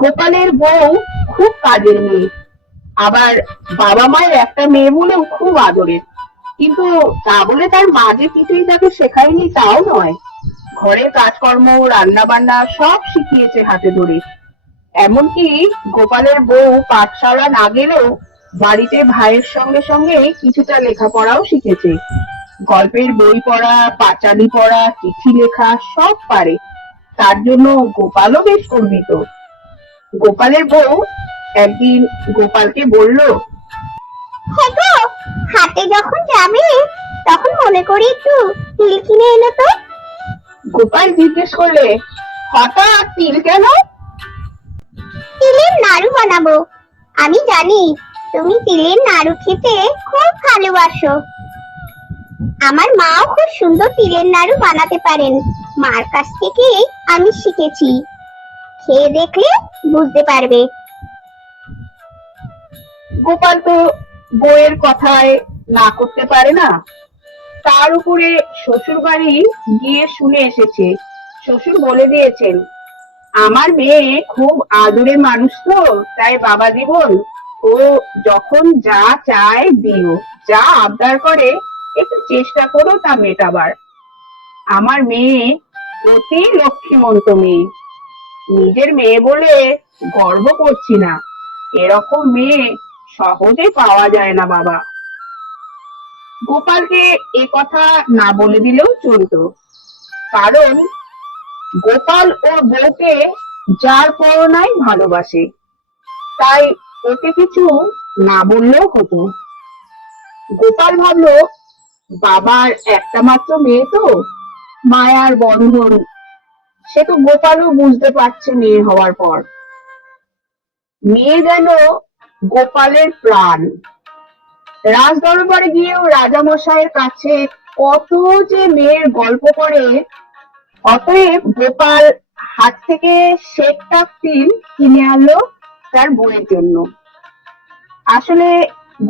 গোপালের বউ খুব কাজের মেয়ে, আবার বাবা মায়ের একটা মেয়ে বলেও খুব আদরের। কিন্তু তা বলে তার মা যে কিছুই তাকে শেখায়নি তাও নয়। ঘরের কাজকর্ম, রান্না বান্না সব শিখিয়েছে হাতে ধরে। এমনকি গোপালের বউ পাঠশালা না গেলেও বাড়িতে ভাইয়ের সঙ্গে সঙ্গে কিছুটা লেখাপড়াও শিখেছে। গল্পের বই পড়া, পাঁচালি পড়া, চিঠি লেখা সব পারে। তার জন্য গোপালও বেশ গর্বিত। গোপালের বউ একদিন গোপালকে বলল, হ্যাঁ গো, হাটে যখন যাবে তখন মনে করে একটু তিল কিনে এনে তো। গোপাল জিজ্ঞেস করলে, হঠাৎ তিল কেন? তিলের নাড়ু বানাবো। আমি জানি তুমি তিলের নাড়ু খেতে খুব ভালোবাসো। আমার মাও খুব সুন্দর তিলের নাড়ু বানাতে পারেন। মার কাছ থেকে আমি শিখেছি। খেয়ে দেখলে বুঝতে পারবে। গোপাল তো বউয়ের কথায় না করতে পারে না। তার উপরে শ্বশুর বাড়ি গিয়ে শুনে এসেছে, শ্বশুর বলে দিয়েছেন, আমার মেয়ে খুব আদুরে মানুষ তো, তাই বাবা জীবন ও যখন যা চায় দিও, যা আবদার করে একটু চেষ্টা করো তা মেটাবার। আমার মেয়ে অতি লক্ষ্মীমন্ত মেয়ে, নিজের মেয়ে বলে গর্ব করছি না, এরকম মেয়ে সহজে পাওয়া যায় না বাবা। গোপালকে এ কথা না বলে দিলেও চলতো, কারণ গোপাল ওর বউকে যার পরনাই ভালোবাসে, তাই ওকে কিছু না বললেও হতো। গোপাল ভাবলো, বাবার একটা মাত্র মেয়ে তো, মায়ার বন্ধন সে তো গোপালও বুঝতে পারছে মেয়ে হওয়ার পর। মেয়ে যেন গোপালের প্রাণ। রাজ দরবারে গিয়েও রাজা মশাইয়ের কাছে কত যে মেয়ের গল্প করে। অতএব গোপাল হাট থেকে শেকটা তিল কিনে আনলো তার বউয়ের জন্য। আসলে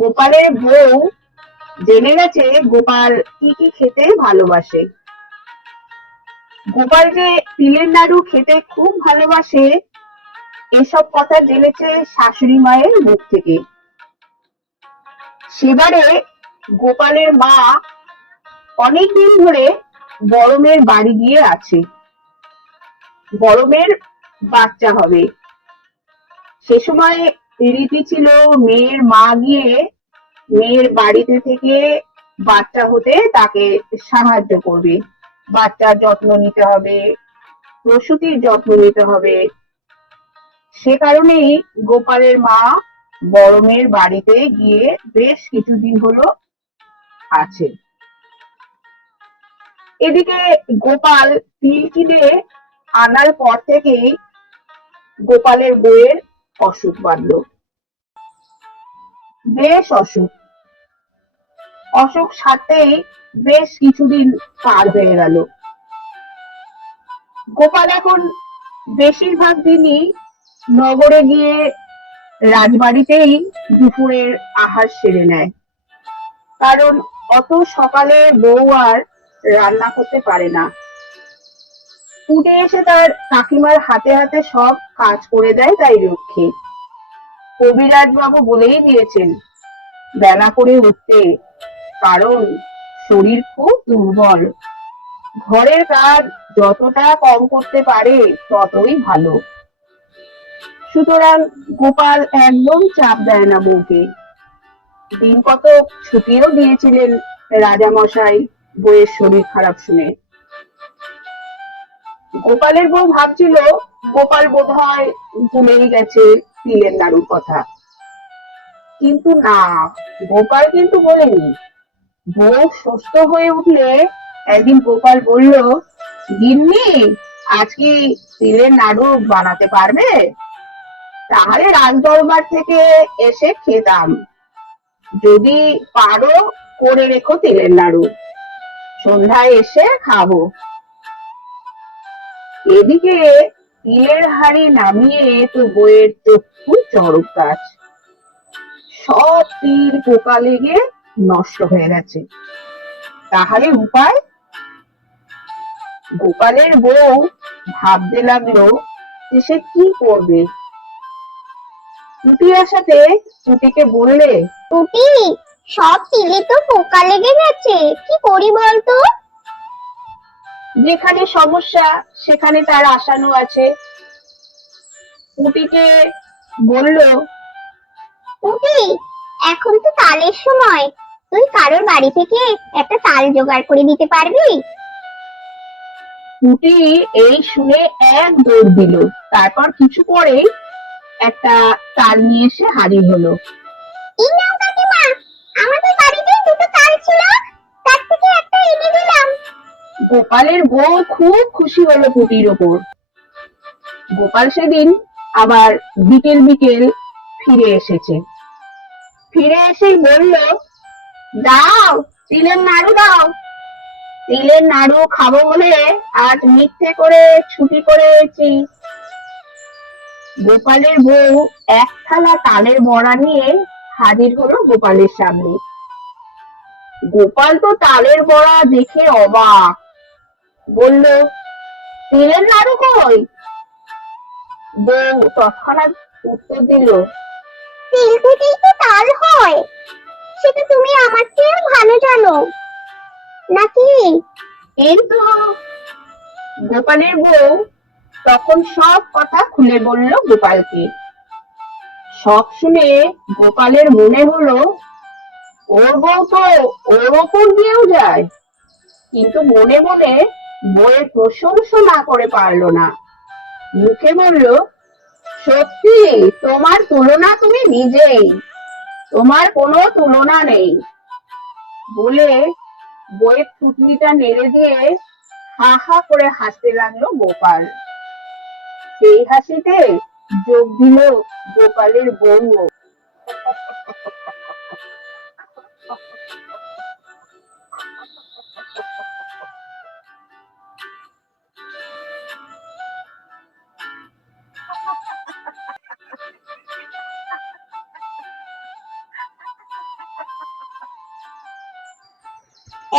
গোপালের বউ জেনে গেছে গোপাল কি কি খেতে ভালোবাসে। গোপাল যে তিলের নাড়ু খেতে খুব ভালোবাসে এসব কথা জেনেছে শাশুড়ি মায়ের মুখ থেকে। সেবারে গোপালের মা অনেকদিন ধরে বড় মেয়ের বাড়ি গিয়ে আছে, বড় মেয়ের বাচ্চা হবে। সে সময় রীতি ছিল মেয়ের মা গিয়ে মেয়ের বাড়িতে থেকে বাচ্চা হতে তাকে সাহায্য করবে, বাচ্চার যত্ন নিতে হবে, প্রসূতির যত্ন নিতে হবে। সে কারণেই গোপালের মা বড় মেয়ের বাড়িতে গিয়ে বেশ কিছুদিন হলো আছে। এদিকে গোপাল তিল কিনে আনার পর থেকেই গোপালের বউয়ের অসুখ বাঁধলো, বেশ অসুখ। অসুখ সারতেই বেশ কিছুদিন পার হয়ে গেল। গোপাল এখন বেশিরভাগ দিনই নগরে গিয়ে রাজবাড়িতেই দুপুরের আহার সেরে নেয়, কারণ অত সকালে বউ আর রান্না করতে পারে না। উঠে এসে তার কাকিমার হাতে হাতে সব কাজ করে দেয় তাই রক্ষে। কবিরাজ বাবু বলেই দিয়েছেন বেলা করে উঠতে, কারণ শরীর খুব দুর্বল। ঘরের কাজ যতটা কম করতে পারে ততই ভালো। সুতরাং গোপাল একদম চাপ দেয় না বউকে। দিন কতক ছুটিও দিয়েছিলেন রাজা মশাই বউয়ের শরীর খারাপ শুনে। গোপালের বউ ভাবছিল গোপাল বোধহয় ভুলেই গেছে তিলের নাড়ুর কথা, কিন্তু না, গোপাল কিন্তু বলেনি। বউ সুস্থ হয়ে উঠলে একদিন গোপাল বলল, গিন্নি আজ কি তিলের নাড়ু বানাতে পারবে? তাহলে রাজদরবার থেকে এসে খেতাম, যদি পারো করে রেখো তিলের নাড়ু, সন্ধ্যায় এসে খাবো। এদিকে তিলের হাড়ি নামিয়ে তো বইয়ের চক্ষু চড়ক গাছ, সব তিল পোকা লেগে নষ্ট হয়ে গেছে। তাহলে উপায়? গোপালের বউ ভাবতে লাগলো যে সে কি করবে। পুঁটি আসাতে পুঁটিকে বললে, পুটি, সব তিলে তো পোকা লেগে গেছে, কি করি বলতো? যেখানে সমস্যা সেখানে তার আসানো আছে। পুঁটিকে বলল, পুটি, এখন তো তালের সময়, তুই কারোর বাড়ি থেকে একটা তাল জোগাড় করে দিতে পারবি? পুঁটি এই শুনে এক দৌড় দিল। তারপর কিছু পরেই একটা তাল নিয়ে এসে হাজির হলো। এই নাও কাকিমা, আমাদের বাড়িতে দুটো তাল ছিল, তার থেকে একটা এনে দিলাম। গোপালের বউ খুব খুশি হলো পুঁটির ওপর। গোপাল সেদিন আবার বিকেল বিকেল ফিরে এসেছে। ফিরে এসেই বলল, দাও, তিলের নাড়ু দাও। তিলের নাড়ু খাবো বলে আজ মিথ্যে করে ছুটি করেছি। গোপালের বউ এক থালা তালের বড়া নিয়ে হাজির হলো গোপালের সামনে। গোপাল তো তালের বড়া দেখে অবাক, বলল, তিলের নাড়ু কই? বউ তৎক্ষণাৎ উত্তর দিল, তিল থেকেই তো তাল হয়, সেটা তুমি আমার চেয়েও ভালো জানো নাকি? কিন্তু গোপালের বউ তখন সব কথা খুলে বলল গোপালকে। সব শুনে গোপালের মনে হলো, ওর বউ তো ওর ওপর দিয়েও যায়, কিন্তু মনে মনে বউয়ের প্রশংসা না করে পারলো না। মুখে বলল, সত্যি তোমার তুলনা তুমি নিজেই, তোমার কোনো তুলনা নেই বলে বউয়ের থুতনিটা নেড়ে দিয়ে হা হা করে হাসতে লাগলো গোপাল। সেই হাসিতে যোগ দিল গোপালের বউও।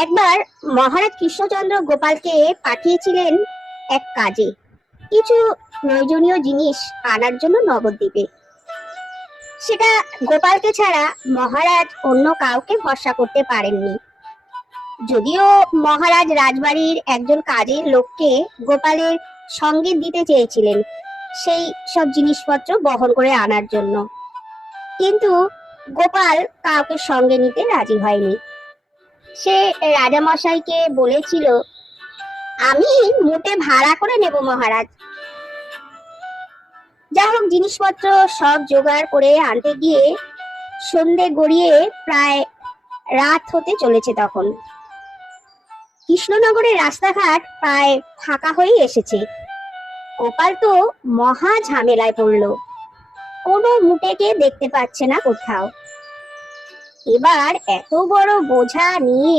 একবার মহারাজ কৃষ্ণচন্দ্র গোপালকে পাঠিয়েছিলেন এক কাজে, কিছু প্রয়োজনীয় জিনিস আনার জন্য নবদ্বীপে। সেটা গোপালকে ছাড়া মহারাজ অন্য কাউকে ভরসা করতে পারেননি। যদিও মহারাজ রাজবাড়ির একজন কাজের লোককে গোপালের সঙ্গে দিতে চেয়েছিলেন সেই সব জিনিসপত্র বহন করে আনার জন্য, কিন্তু গোপাল কাউকে সঙ্গে নিতে রাজি হয়নি। সে রাজামশাইকে বলেছিল, আমি মোটে ভাড়া করে নেব মহারাজ। যা হোক, জিনিসপত্র সব জোগাড় করে আনতে গিয়ে সন্ধে গড়িয়ে প্রায় রাত হতে চলেছে। তখন কৃষ্ণনগরের রাস্তাঘাট প্রায় ফাঁকা হয়ে এসেছে। গোপাল তো মহা ঝামেলায় পড়লো, কোনো মুটেকে দেখতে পাচ্ছে না কোথাও। এবার এত বড় বোঝা নিয়ে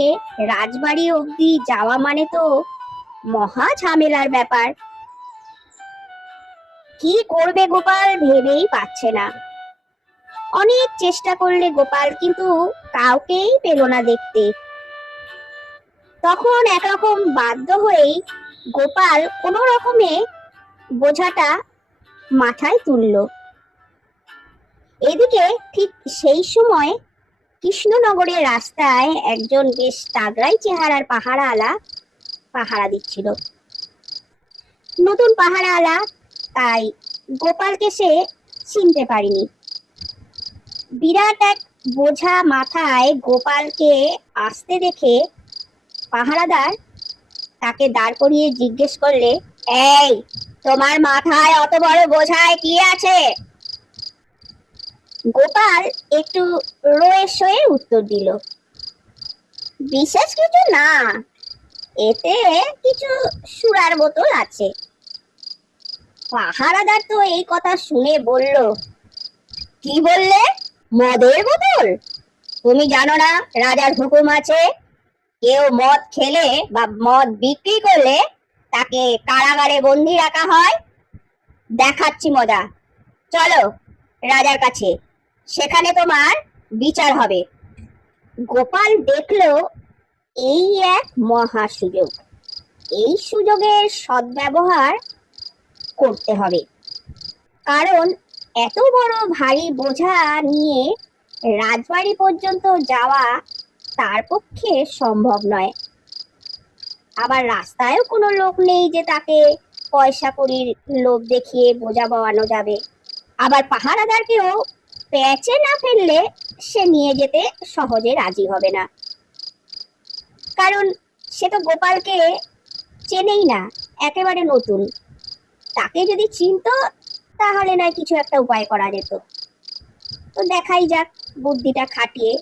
রাজবাড়ি অবধি যাওয়া মানে তো মহা ঝামেলার ব্যাপার। কি করবে গোপাল ভেবেই পাচ্ছে না। অনেক চেষ্টা করলে গোপাল কিন্তু কাউকেই পেল না দেখতে। তখন একরকম বাধ্য হয়েই গোপাল কোনো রকমে বোঝাটা মাথায় তুলল। এদিকে ঠিক সেই সময় কৃষ্ণনগরের রাস্তায় একজন বেশ তাগড়াই চেহারার পাহারাওয়ালা পাহারা দিচ্ছিল। নতুন পাহারাওয়ালা, তাই গোপালকে সে চিনতে পারেনি। বিরাট এক বোঝা মাথায় গোপালকে আসতে দেখে পাহারাদার তাকে দাঁড় করিয়ে জিজ্ঞেস করলে, এই, তোমার মাথায় অত বড় বোঝায় কি আছে? গোপাল একটু রয়ে সয়ে উত্তর দিল, বিশেষ কিছু না, এতে কিছু সুরার বোতল আছে। পাহারাদার তো এই কথা শুনে বলল, কি বললে? মদের বোতল? তুমি জানো না রাজার হুকুম আছে, কেউ মদ খেলে বা মদ বিক্রি করলে তাকে কারাগারে বন্দি রাখা হয়। দেখাচ্ছি মজা, চলো রাজার কাছে, সেখানে তোমার বিচার হবে। গোপাল দেখলো এই এক মহা সুযোগ, এই সুযোগের সদ্ব্যবহার করতে হবে, কারণ এত বড় ভারী বোঝা নিয়ে রাজবাড়ি পর্যন্ত যাওয়া তার পক্ষে সম্ভব নয়। আবার রাস্তায়ও কোনো লোক নেই যে তাকে পয়সা কড়ির লোভ দেখিয়ে বোঝা বওয়ানো যাবে। আবার পাহারাদারকেও প্যাচে না ফেললে সে নিয়ে যেতে সহজে রাজি হবে না, কারণ সে তো গোপালকে চেনেই না, একেবারে নতুন। তাকে যদি চিনতো তাহলে নয় কিছু একটা উপায় করা যেত। তো দেখাই যাক বুদ্ধিটা খাটিয়ে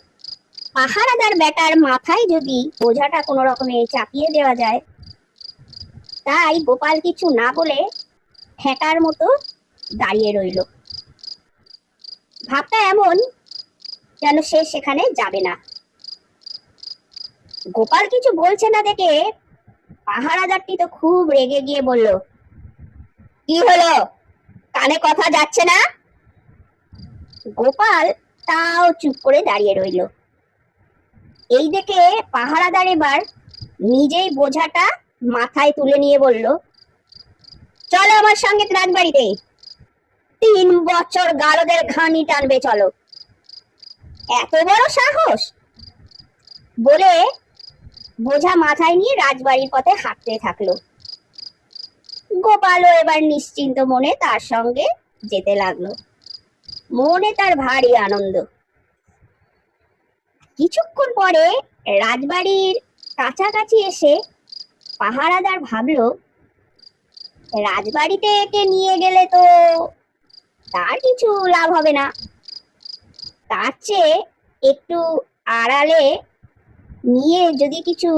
পাহারাদার বেটার মাথায় যদি বোঝাটা কোনো রকমে চাপিয়ে দেওয়া যায়। তাই গোপাল কিছু না বলে ঠেকার মতো দাঁড়িয়ে রইল। ভাবটা এমন যেন সে সেখানে যাবে না। গোপাল কিছু বলছে না দেখে পাহারাদারটি তো খুব রেগে গিয়ে বলল, কি হলো, কানে কথা যাচ্ছে না? গোপাল তাও চুপ করে দাঁড়িয়ে রইল। এই দেখে পাহারাদার এবার নিজেই বোঝাটা মাথায় তুলে নিয়ে বলল, চলো আমার সঙ্গে রাজবাড়িতে, 3 বছর গারদের ঘানি টানবে, চলো। এত বড় সাহস! বলে বোঝা মাথায় নিয়ে রাজবাড়ির পথে হাঁটতে থাকলো। গোপালও এবার নিশ্চিন্ত মনে তার সঙ্গে যেতে লাগলো। মনে তার ভারী আনন্দ। কিছুক্ষণ পরে রাজবাড়ির কাছাকাছি এসে পাহারাদার ভাবলো, রাজবাড়িতে একে নিয়ে গেলে তো তার কিছু লাভ হবে না, তার চেয়ে একটু আড়ালে নিয়ে যদি কিছু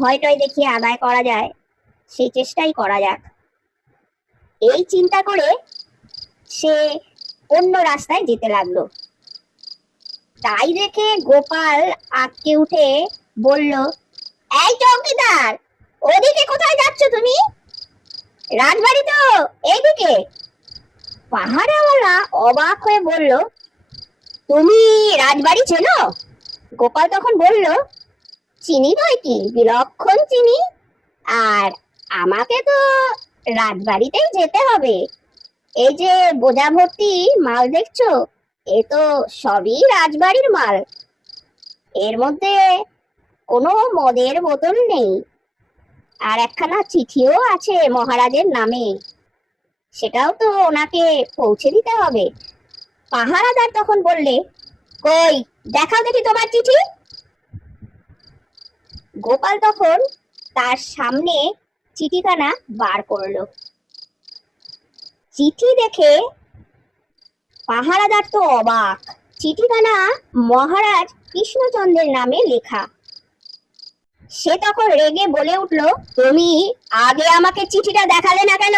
ভয় টয় দেখিয়ে আদায় করা যায় সেই চেষ্টাই করা যাক। এই চিন্তা করে সে অন্য রাস্তায় যেতে লাগলো। তাই দেখে গোপাল আটকে উঠে বলল, এই চৌকিদার, ওদিকে কোথায় যাচ্ছ তুমি? রাজবাড়ি তো এইদিকে। পাহারাওয়ালা অবাক হয়ে বলল, তুমি রাজবাড়ি চেনো? গোপাল তখন বলল, চিনি বই কি, বিলক্ষণ চিনি। আর আমাকে তো রাজবাড়িতেই যেতে হবে। এই যে বোঝা ভর্তি মাল দেখছো, এ তো সবই রাজবাড়ির মাল। এর মধ্যে কোনো মদের বোতল নেই, আর একখানা চিঠিও আছে মহারাজের নামে, সেটাও তো ওনাকে পৌঁছে দিতে হবে। পাহারাদার তখন বললে, কই দেখাও দেখি তোমার চিঠি। গোপাল তখন তার সামনে চিঠিখানা বার করলো। চিঠি দেখে পাহারাদার তো অবাক। চিঠিখানা মহারাজ কৃষ্ণচন্দ্রের নামে লেখা। সে তখন রেগে বলে উঠল, তুমি আগে আমাকে চিঠিটা দেখালে না কেন?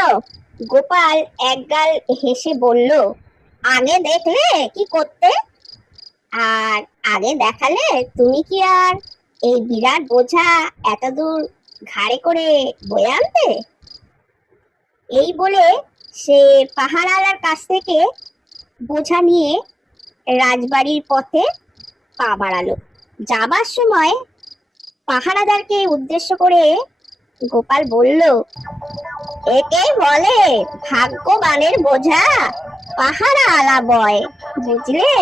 গোপাল একগাল হেসে বলল, আগে দেখলে কি করতে, আর আগে দেখালে তুমি কি আর এই বিরাট বোঝা এত দূর ঘাড়ে করে বয়ে আনতে? এই বলে সে পাহারাদার কাছ থেকে বোঝা নিয়ে রাজবাড়ির পথে পা বাড়ালো। যাবার সময় পাহারাদারকে উদ্দেশ্য করে গোপাল বলল, একেই বলে ভাগ্যবানের বোঝা পাহারা আলা বয়, বুঝলে?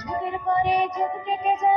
যুগের পরে যুগ কেটে যায়।